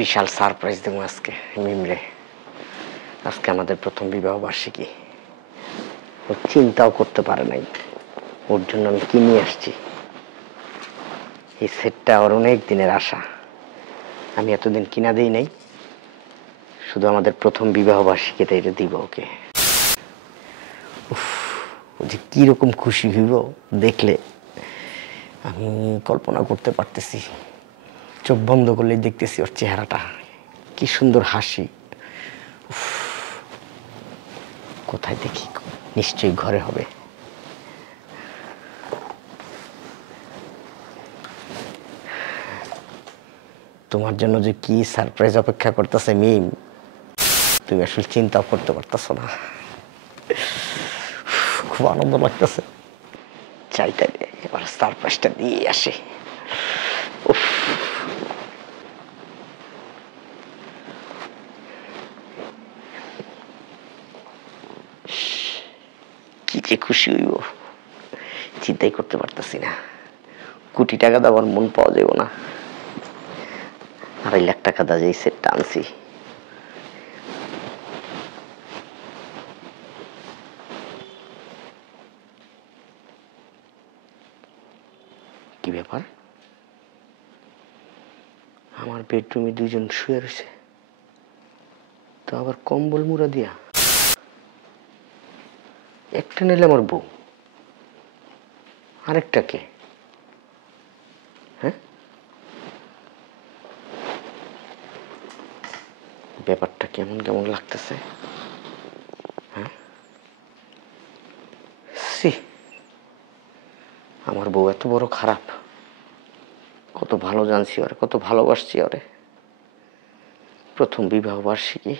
বিশাল surprise দেবো আজকে মিমরে। আজকে আমাদের প্রথম বিবাহ বার্ষিকী। ও চিন্তাও করতে পারে নাই ওর জন্য আমি কি নিয়ে আসছি। এই সেটটা ওর অনেক দিনের আশা। আমি এতদিন কিনা দিই নাই, শুধু আমাদের প্রথম বিবাহ বার্ষিকীতে এটা দিব ওকে। ও যে কিরকম খুশি হইব দেখলে আমি কল্পনা করতে পারতেছি। চোখ বন্ধ করলেই দেখতেছি ওর চেহারাটা, কি সুন্দর হাসি। কোথায় দেখি, নিশ্চয়ই ঘরে হবে। তোমার জন্য যে কি সারপ্রাইজ অপেক্ষা করতেছে মিম, তুমি আসলে চিন্তাও করতে পারতেছ না। খুব আনন্দ লাগতেছে। চাইতে এবার সারপ্রাইজটা দিয়ে আসে। কি যে খুশি হইব চিন্তাই করতে পারতেছি না। কোটি টাকা দেওয়ার মন পাওয়া যাব না। 2.5 লাখ টাকা দা যেই সেটটা আনছি, কি ব্যাপার? আমার বেডরুমে দুজন শুয়ে রয়েছে, তো আবার কম্বল মুড়া দিয়া। একটা নিলে আমার বউ, আরেকটা কে? হ্যাঁ, ব্যাপারটা কেমন কেমন লাগতেছে। হ্যাঁ, আমার বউ এত বড় খারাপ? কত ভালো জানছি ওরে, কত ভালোবাসছি ওরে। প্রথম বিবাহ বার্ষিকী,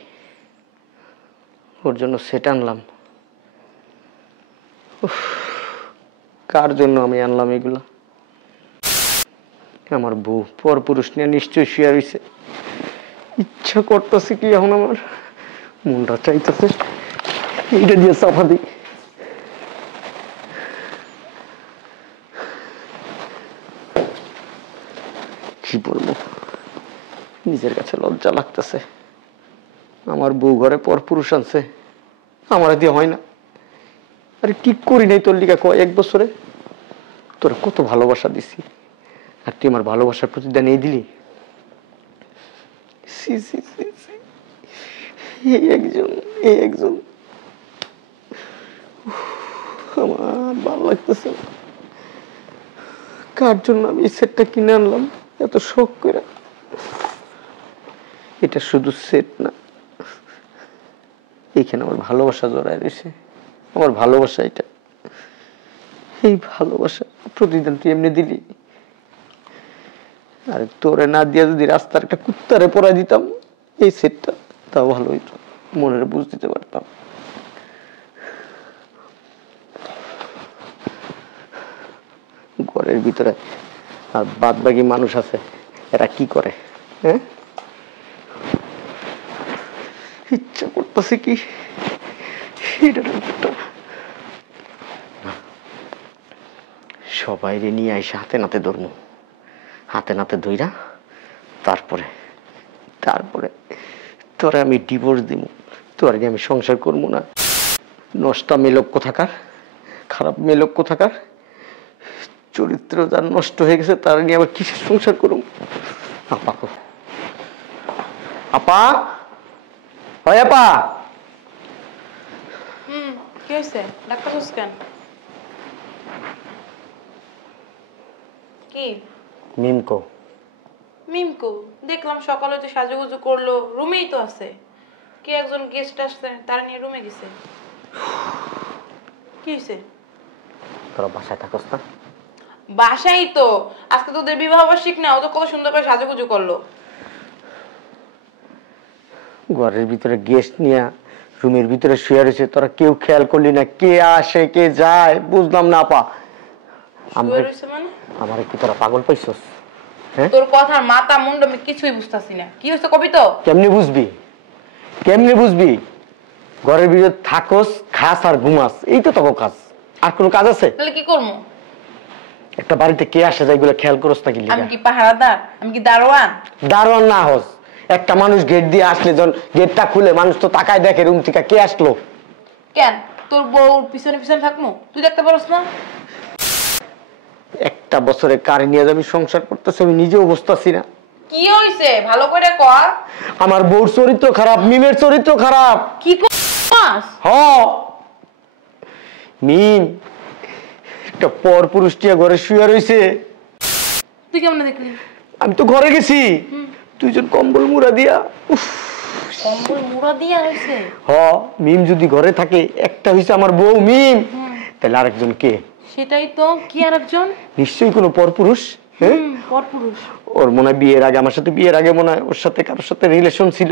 ওর জন্য সেট আনলাম। কার জন্য আমি আনলাম এগুলা? আমার বউ পর পুরুষ নিয়ে নিশ্চয়ই শুয়ে রয়েছে। ইচ্ছা করতেছে কি এখন, আমার মনটা চাইতেছে এইটা দিয়ে চাপা দিই। কি বলবো, নিজের কাছে লজ্জা লাগতেছে। আমার বউ ঘরে পর পুরুষ আনছে, আমার দিয়ে হয় না। আরে কি করি নাই তোর লিগা কয় 1 বছরে? তোর কত ভালোবাসা দিছি, আর তুই আমার ভালোবাসার প্রতিদান এই দিলি? এই একজন আমার ভালো লাগতেছে। কার জন্য আমি এই সেটটা কিনে আনলাম এত শখ করে? এটা শুধু সেট না, এখানে আমার ভালোবাসা জড়ায় রয়েছে। আমার ভালোবাসা এটা, এই ভালোবাসা প্রতিদিন তুই এমনি দিলি। আর তোরে না দিয়া যদি রাস্তার একটা কুত্তারে পরাই দিতাম এই সেটটা, তাও ভালো হইতো, মনের বুঝ দিতে পারতাম। ঘরের ভিতরে আর বাদ বাকি মানুষ আছে, এরা কি করে? হ্যাঁ, ইচ্ছা করতেছে কি সবাই রে নিয়ে আইসা হাতে নাতে ধরবো, হাতে নাতে ধইরা তারপরে তোরে আমি ডিভোর্স দিব। তোরে আমি সংসার করবো না। নষ্টা মেলোক কোথাকার, খারাপ মেলোক কোথাকার, চরিত্র যার নষ্ট হয়ে গেছে তার নিয়ে আবার কিসের সংসার করব? আপা, আপা, হয় আপা। কি হয়েছে? ডাক্তার কেন? কি মিমকো? মিমকো দেখলাম সকালে তো সাজুগুজু করলো, রুমেই তো আছে। কি একজন গেস্ট আসছে, তার নিয়ে রুমে গেছে। কি হয়েছে? তোরা বাসায় থাকস না? বাসাই তো, আজকে তোদের বিবাহ বার্ষিক না, ও তো কত সুন্দর করে সাজুগুজু করলো। ঘরের ভিতরে গেস্ট নিয়ে রুমের ভিতরে শুয়ে রয়েছে, তোরা কেউ খেয়াল করলি না কে আসে কে যায়? বুঝলাম না আপা। আমার কি তোরা পাগল পাইছস? হ্যাঁ, তোর কথার মাথা মুন্ড আমি কিছুই বুঝতাছি না। কি হয়েছে কবি তো? কেমনে বুঝবি, কেমনে বুঝবি? ঘরের ভিতরে থাকস, খাস আর ঘুমাস, এই তো তোর কাজ। আর কোনো কাজ আছে? তাহলে কি করবো? একটা বাড়িতে কে আসে যায় এগুলো খেয়াল করস না কি? আমি কি পাহারাদার? আমি কি দারোয়ান? দারোয়ান না হস, একটা মানুষ গেট দিয়ে আসলে যখন গেটটা খুলে মানুষ তো তাকায় দেখে রুম থেকে কে আসলো। কেন তোর বউ পিছনে পিছনে থাকবো, তুই দেখতে পারস না? একটা বছরে কারে নিয়ে আমি সংসার করতেছি, আমি নিজেও বুঝতেছি না। কি হইছে ভালো করে কর। আমার বউর চরিত্র খারাপ, মিমের চরিত্র খারাপ। কি করস? হ, মিম একটা পর পুরুষ টিয়া ঘরে শুয়ে রয়েছে। তুই কেমন দেখলি? আমি তো ঘরে গেছি, দুইজন কম্বল মুড়া দিয়া। উফ, কম্বল মুড়া দিয়া হইছে? হ, মিম যদি ঘরে থাকে, একটা হইছে আমার বউ মিম, তাহলে আরেকজন কে? সেটাই তো, কি আরেকজন? নিশ্চয়ই কোনো পরপুরুষ। হ্যাঁ, পরপুরুষ। ওর মনে হয় বিয়ের আগে, আমার সাথে বিয়ের আগে মনে হয় ওর সাথে কারোর সাথে রিলেশন ছিল,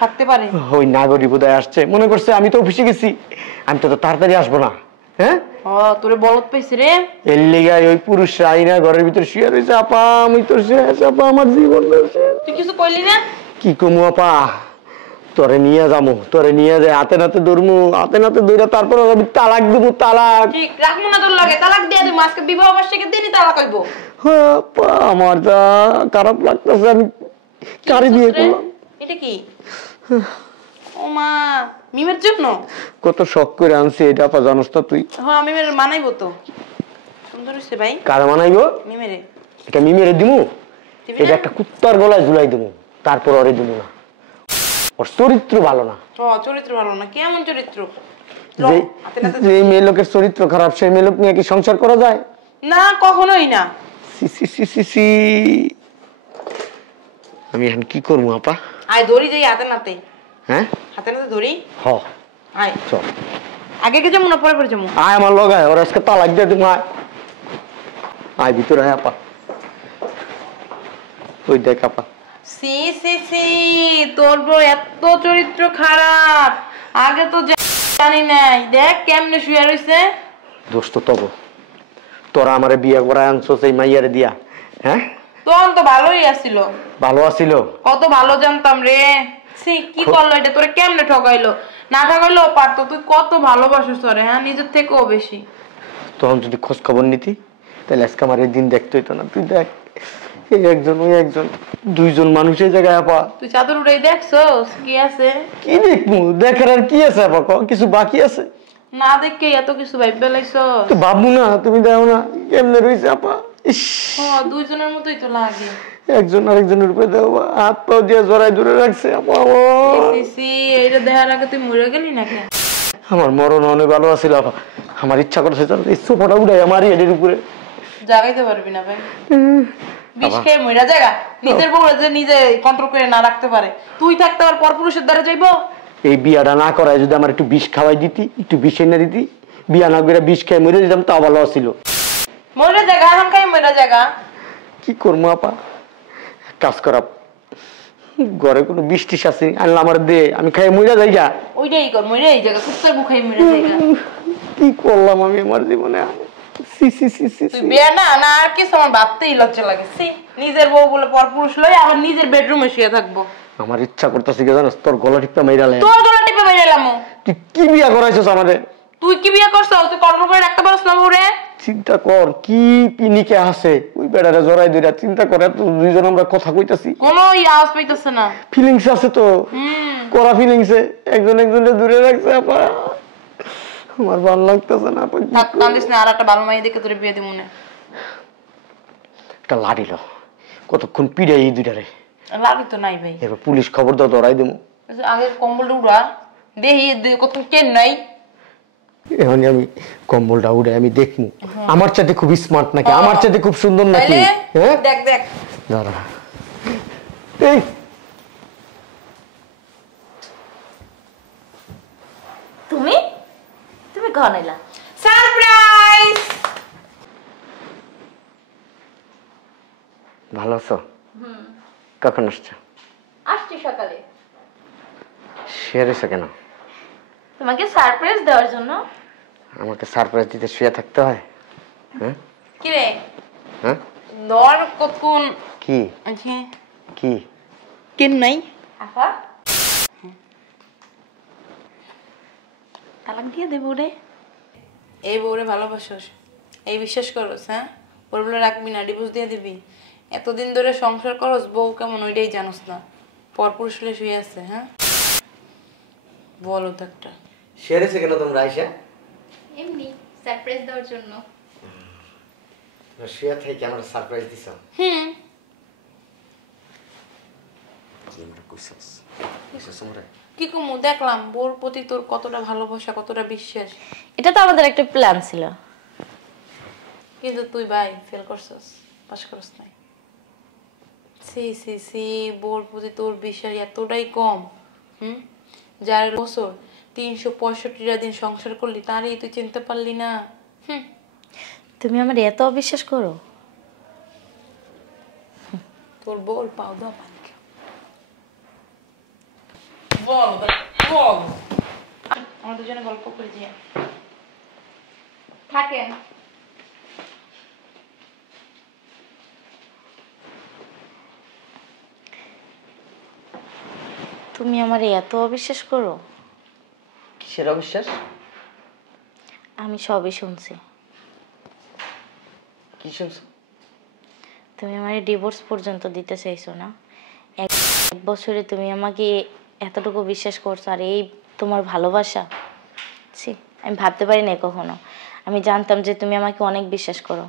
থাকতে পারে। ওই নাগরিক বোধহয় আসছে, মনে করছে আমি তো অফিসে গেছি, আমি তো তাড়াতাড়ি আসবো না। হ্যাঁ, তোরে বলত পাইছে রে। এর লেগায় ওই পুরুষরা আইনা ঘরের ভিতরে শুয়ে রয়েছে। আপা আমি তো শেষ, আপা আমার জীবন শেষ। তুই কিছু কইলি না? কি কমু আপা, তোরে নিয়ে যাবো, তোরে নিয়ে যায় হাতে নাতে ধরমু, হাতে নাতে ধরে তারপর আমি তালাক দেবো। তালাক ঠিক রাখবো না তোর লাগে, তালাক দিয়ে দেবো। আজকে বিবাহ বার্ষিকীর দিনই তালাক হইব। আপা আমার যা খারাপ লাগতেছে, আমি কারে বিয়ে করলাম। এটা কি? ও মা, মিমের জন্য কত শখ করে আনছি এটা, আপা জানোস না তুই? হ্যাঁ মিমের মানাইবো তো, সুন্দর হইছে ভাই। কারে মানাইবো? মিমেরে। এটা মিমেরে দিমু? দিবি এটা না? একটা কুত্তার গলায় ঝুলাই দিমু, তারপর ওরে দিমু না। ওর চরিত্র ভালো না। চরিত্র ভালো না? কেমন চরিত্র? যে মেয়ে লোকের চরিত্র খারাপ, সেই মেয়ে লোক নিয়ে কি সংসার করা যায়? না, কখনোই না। সি সি সি সি সি। আমি এখন কি করবো আপা? আয় ধরি যাই হাতে নাতে। হ্যাঁ, হাতে নাতে ধরি। হ, আয় চল। আগে কে যাবো না পরে পরে যাবো? আয় আমার লগায়, ওর আজকে তালাক দিয়ে তুমি। আয় আয় ভিতরে আয় আপা। ওই দেখ আপা। সি সি সি, তোর বউ এত চরিত্র খারাপ, আগে তো জানি নাই। দেখ কেমনে শুয়ে রইছে। দোষ তো তব, তোরা আমারে বিয়ে করায় আনছো সেই মাইয়ারে দিয়া। হ্যাঁ, তখন তো ভালোই আছিল। ভালো আছিল? কত ভালো জানতাম রে। সি কি করলো এটা, তোরে কেমনে ঠকাইলো? না ঠকাইলেও পারতো। তুই কত ভালোবাসিস তোরে, হ্যাঁ, নিজের থেকেও বেশি। তখন যদি খোঁজ খবর নিতি, তাহলে আজকে আমার এই দিন দেখতে হইতো না। তুই দেখ, এই একজন ওই একজন, দুইজন মানুষের জায়গায় আপা। তুই চাদর উড়াই দেখছস কি আছে? কি দেখবো, দেখার আর কি আছে আপা? কিছু বাকি আছে? না দেখে এত কিছু ভাইবে লাইছস? তো ভাববো না, তুমি দেখো না কেমনে রয়েছে আপা। ইস, দুইজনের মতোই তো লাগে। একজন আরেকজনের উপরে দেখো, হাত পাও দিয়ে জড়াই ধরে রাখছে আপা। এইটা দেখার আগে তুই মরে গেলি নাকি? আমার মরণ অনেক ভালো আছিল আপা। আমার ইচ্ছা করছে এই সোফাটা উঠাই আমার এদের উপরে। জাগাইতে পারবি না ভাই, বিষ খেয়ে মইরা জায়গা। নিজের বউ যে নিজে কন্ট্রোল করে না রাখতে পারে, তুই থাকতে আর পরপুরুষের দ্বারা যাইবো? এই বিয়াটা না করায় যদি আমার একটু বিষ খাওয়াই দিতি, একটু বিষ এনে দিতি, বিয়া না করে বিষ খেয়ে মরে দিতাম, তা ভালো ছিল। মইরা জায়গা, এখন খাই মইরা জায়গা। কি করবো আপা, কাজ করা, ঘরে কোনো বিষ টিস আছে আনলে আমার দে, আমি খাই মইরা যাইগা। ওইটাই কর, মইরা এই জায়গা, কুত্তার গু খাই মইরা জায়গা। কি করলাম আমি আমার জীবনে? সি সি সি সি। তুই বিয়া না না আর কিছু আমার ভাবতেই লজ্জা লাগে। সি, নিজের বউ বলে পরপুরুষ লই আবার নিজের বেডরুমে শুয়ে থাকবো। আমার ইচ্ছা করতেছে কি জানোস, তোর গলা টিপটা মাইরা লাই। তোর গলা টিপে বেরাইলাম। তুই কি বিয়া করাইছস আমারে? তুই কি বিয়া করছস? তুই কন্ট্রোল করে রাখতে পারছ না বউরে? চিন্তা কর কি পিনিকে আছে ওই বেড়ারে জড়াই ধরে। চিন্তা করে তো দুইজন আমরা কথা কইতাছি, কোনো আওয়াজ পাইতেছে না। ফিলিংস আছে তো, করা ফিলিংসে একজন একজনের দূরে রাখছে আপা। আমার ভালো লাগতেছে না আপা। কান্দিস না, আর একটা ভালো মাই দেখে তোরে বিয়ে দিব মনে। একটা লাড়িল, কতক্ষণ পিড়াই এই দুইটারে। লাগি তো নাই ভাই। এবার পুলিশ খবর দাও, ধরাই দেবো। আগে কম্বলটা উড়া দেহি, কত কেন নাই। এখন আমি কম্বলটা উড়ে আমি দেখবো আমার চাইতে খুব স্মার্ট নাকি, আমার চাইতে খুব সুন্দর নাকি। হ্যাঁ দেখ দেখ দাঁড়া, এই তুমি তুমি ঘন এলা? সারপ্রাইজ। ভালো আছো? কখন আসছো? আসছি সকালে। শুয়ে রয়েছো কেন? তোমাকে সারপ্রাইজ দেওয়ার জন্য। আমাকে সারপ্রাইজ দিতে শুয়ে থাকতে হয়? হ্যাঁ কি রে? হ্যাঁ, নর কতক্ষণ কি আছে কি কেন নাই? আপা তালাক দিয়ে দে বউরে। এই বউরে ভালোবাসোস, এই বিশ্বাস করস? হ্যাঁ, ওর বলে রাখবি না, ডিভোর্স দিয়ে দিবি? এতদিন ধরে সংসার করস, বউ কেমন ওইটাই জানোস না। পরপুরুষ হলে শুয়ে আছে, হ্যাঁ? বলো তো একটা। সেরেছে কেন তোমরা আইসা? এমনি সারপ্রাইজ দেওয়ার জন্য। তোমরা শুয়ে থেকে আমার সারপ্রাইজ দিছ? হুম। কি আমরা কইছস? কইছস তোমরা? কি কমু, দেখলাম বোর প্রতি তোর কতটা ভালোবাসা, কতটা বিশ্বাস। এটা তো আমাদের একটা প্ল্যান ছিল। কিন্তু তুই ভাই ফেল করছস, পাস করস নাই। সি সি সি, বোর প্রতি তোর বিশ্বাস এতটাই কম। হুম, যার বছর 365টা দিন সংসার করলি, তারই তুই চিনতে পারলি না। হুম, তুমি আমার এত অবিশ্বাস করো? তোর বল পাও দাও পানি খাও। বল বল, আমরা দুজনে গল্প করে যাই। থাকেন। তুমি আমার এত অবিশ্বাস করো? কিসের অবিশ্বাস? আমি সবই শুনছি। কি শুনছো? তুমি আমার ডিভোর্স পর্যন্ত দিতে চাইছো না? এক বছরে তুমি আমাকে এতটুকু বিশ্বাস করছো, আর এই তোমার ভালোবাসা! ছি, আমি ভাবতে পারি না কখনো। আমি জানতাম যে তুমি আমাকে অনেক বিশ্বাস করো।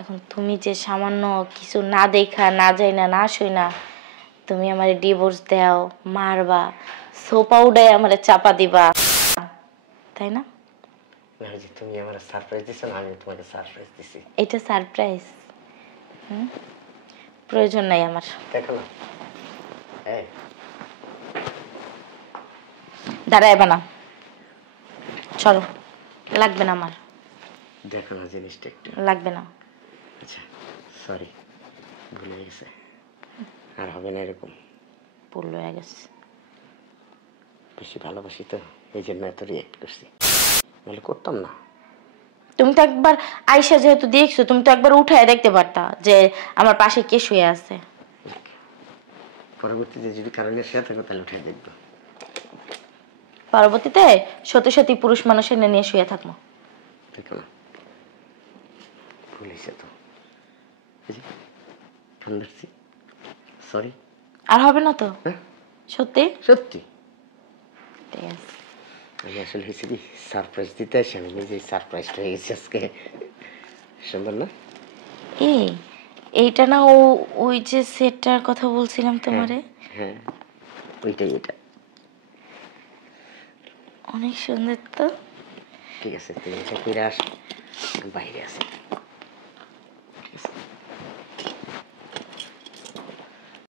এখন তুমি যে সামান্য কিছু না দেখা, না যাই না, না শুই না, তুমি আমার ডিভোর্স দাও, মারবা, সোপা উড়াই আমার চাপা দিবা, তাই না? না, যে তুমি আমার সারপ্রাইজ দিছো না, আমি তোমাকে সারপ্রাইজ দিছি। এটা সারপ্রাইজ? প্রয়োজন নাই আমার। দেখো না, এই দাঁড়াইবে না, চলো। লাগবে না আমার, দেখো না জিনিসটা একটু। লাগবে না। আচ্ছা সরি, ভুলে গেছে, আর হবে না এরকম। ভুল হয়ে গেছে। বেশি ভালোবাসি তো, এই জন্য এত রিয়েক্ট করছি, নাহলে করতাম না। তুমি তো একবার আয়শা যেহেতু দেখছো, তুমি তো একবার উঠায় দেখতে পারতা যে আমার পাশে কে শুয়ে আছে। পরবর্তীতে যদি কারণে শুয়ে থাকো তাহলে উঠে দেখবো। পরবর্তীতে সত্যি সত্যি পুরুষ মানুষ এনে নিয়ে শুয়ে থাকবো। দেখো না, ভুল হয়েছে তো, ফোন ধরছি, সরি। আর হবে না তো? হ্যাঁ সত্যি সত্যি। ঠিক আছে। আমি আসলে হয়েছে কি, সারপ্রাইজ দিতে আসি, আমি নিজেই সারপ্রাইজ হয়ে গেছি আজকে। সুন্দর না? এইটা না, ওই যে সেটটার কথা বলছিলাম তোমারে। হ্যাঁ ওইটাই, এটা অনেক সুন্দর তো। ঠিক আছে, তুমি এটা করে আস, বাইরে আসি।